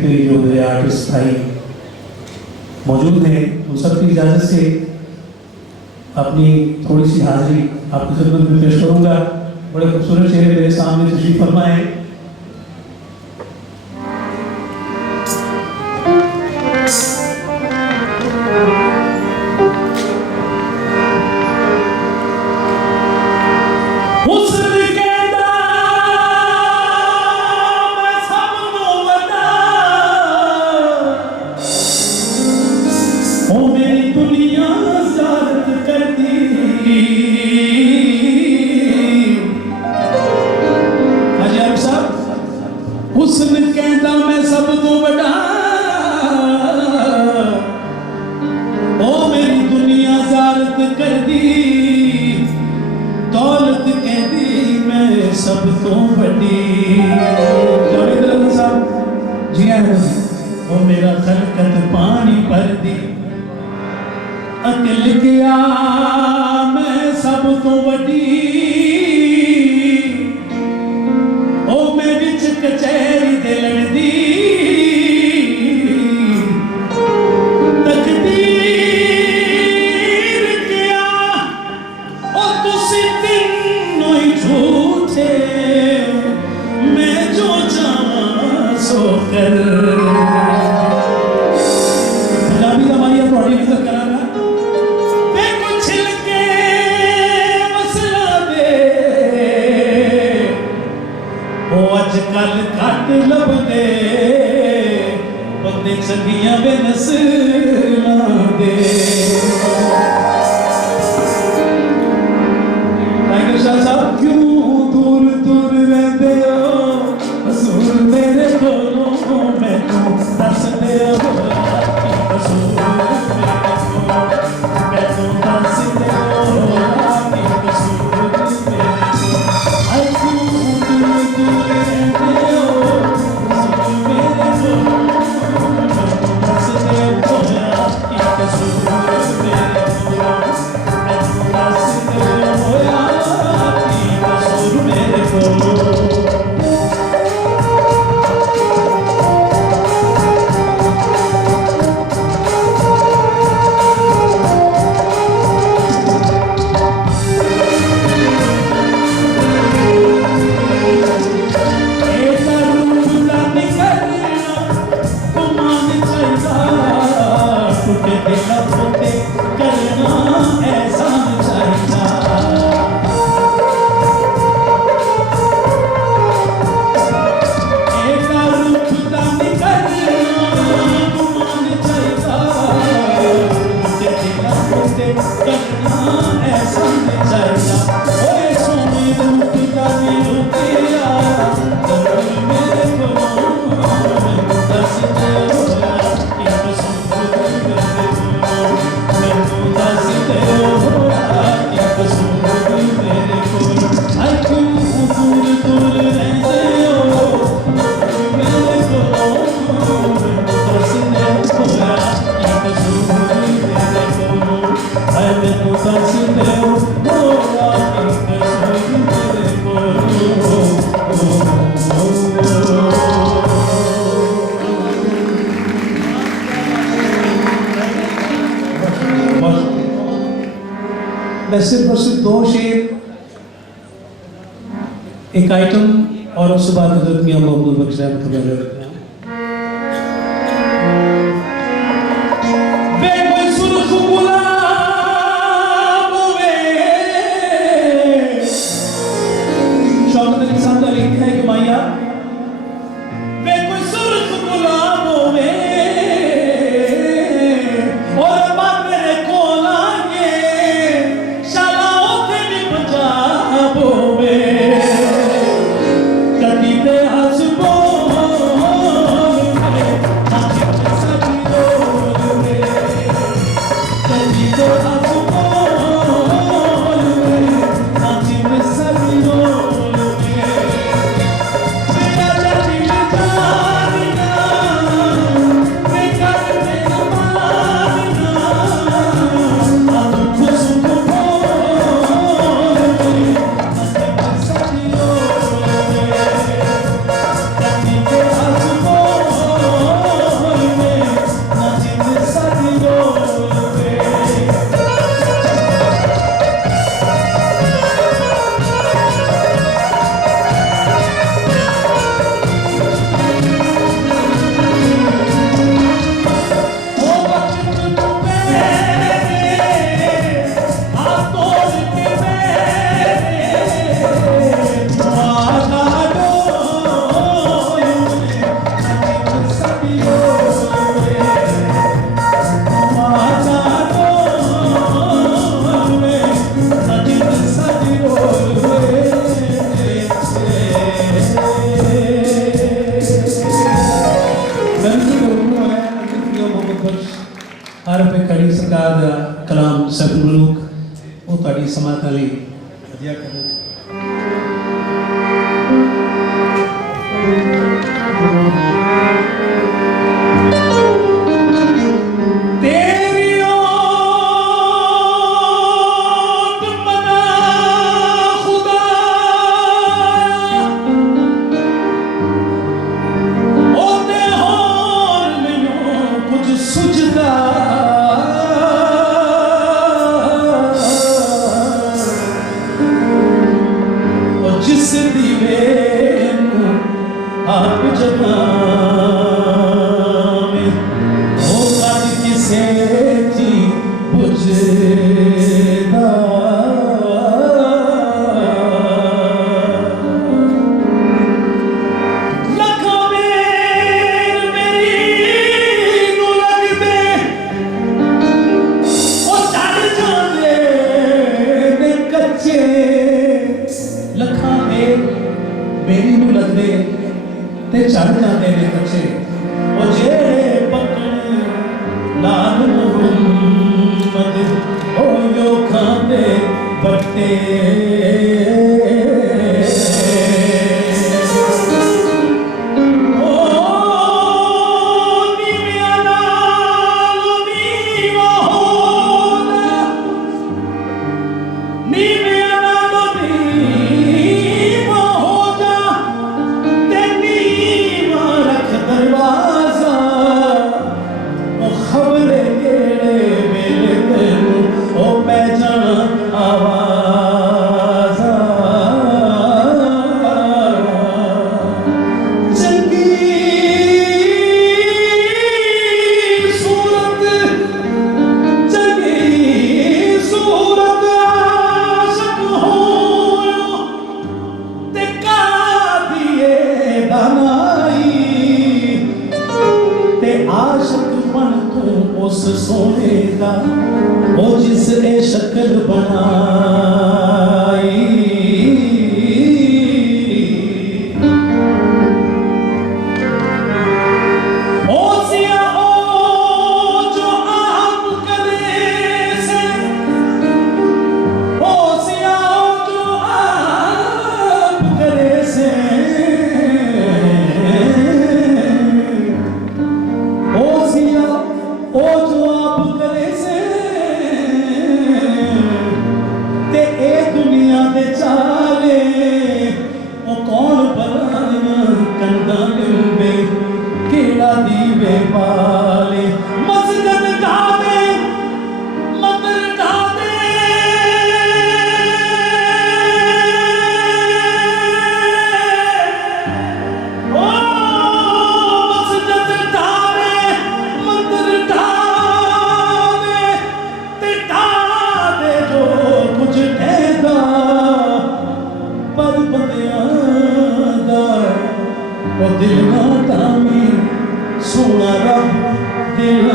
जो मेरे आर्टिस्ट भाई मौजूद हैं उन सबकी इजाज़त से अपनी थोड़ी सी हाजिरी आपकी खिदमत में पेश करूँगा। बड़े खूबसूरत चेहरे मेरे सामने तशरीफ फरमाए। हुस्न कहता मैं सब तो बड़ा, ओ मेरी दुनिया ज़ारत कर दी, दौलत कह दी मैं सब तो बड़ी। जी हाँ, ओ मेरा खलकत पानी पर दी, अकल गया मैं सब तो बड़ी, ओ मैं बिच कचहरी दे लड़दी, तकदीर क्या ओ तुसी तीनों ही झूठे, मैं जो चाहां सो कर। पंजाबी दा मारिया थोड़ी नजर करांगा ते कुछ छिलके मसला दे, ओ अजकल घट लभदे बंदे चंगियां बेनस्लां दे। टाइगर शाह साहब क्यों दूर दूर रहंदे हो, कसूर मेरे कोलों मैनूं दस दे हो, कसूर मेरे कोलों मैनूं दस दे हो, कसूर मेरे कोलों आई क्यों दूर दूर रहंदे हो, कसूर मेरे कोलों मैनूं दस दे हो, कसूर मेरे कोलों मैनूं दस दे हो, कसूर मेरे कोलों। मैं सिर्फ और सिर्फ दो शेर, एक आइटम और उसके बाद हजरत मियां मोहम्मद बख्श साहब को बोले रखना। शौकत अली साहब का लिखना है कि माया वे कोई सुर्ख गुलाब होवे और बात मेरे कोल आके शाला उथे भी पंजाब होवे, कदी ते हसबो समाता ली ਵਧੀਆ ਕਰੋ ਜੀ। तेरी ओट मना खुदाया ओते होर मैनू कुछ सुझदा ओ जिस दीवे नू आप जगावे ओ कद किसे जी बुझदा लखां मेर मेरी नू लगदे ओ चढ़ जांदे ने कच्चे लखां मेरी नू लगदे ते चढ़ जाते ने कच्चे ओ जेड़े पकड़ लाल मुहम्मद ओ यो खांदे बट्टे ओ नीवियां नाल नीवा होना नीवियां नाल नीवा हो जा ते नीवा रख दरवाजा ओ खबरे केड़े वेले तेनू ओ पै जाना आवाज़ा चंगी सूरत आशिक होयो ते कादिए दानाई ते आशिक बन तू उस सोने दा ओ जिस ए शक्ल बनाई ओ सिया ओ जो आप करे से ओ सिया ओ जो आप करे से ओ सिया ओ जो आप करे से ते ए दुनिया दे चाले ओ कौन बनाया कंधा लिंबे केड़ा दीवे पाले मस्जिद ढावे मंदिर ढावे ओ मस्जिद ढावे मंदिर ढावे ते ढावे जो कुछ ठहदा पर बंदियां दा ओ दिल ना तामी सोना रब दिल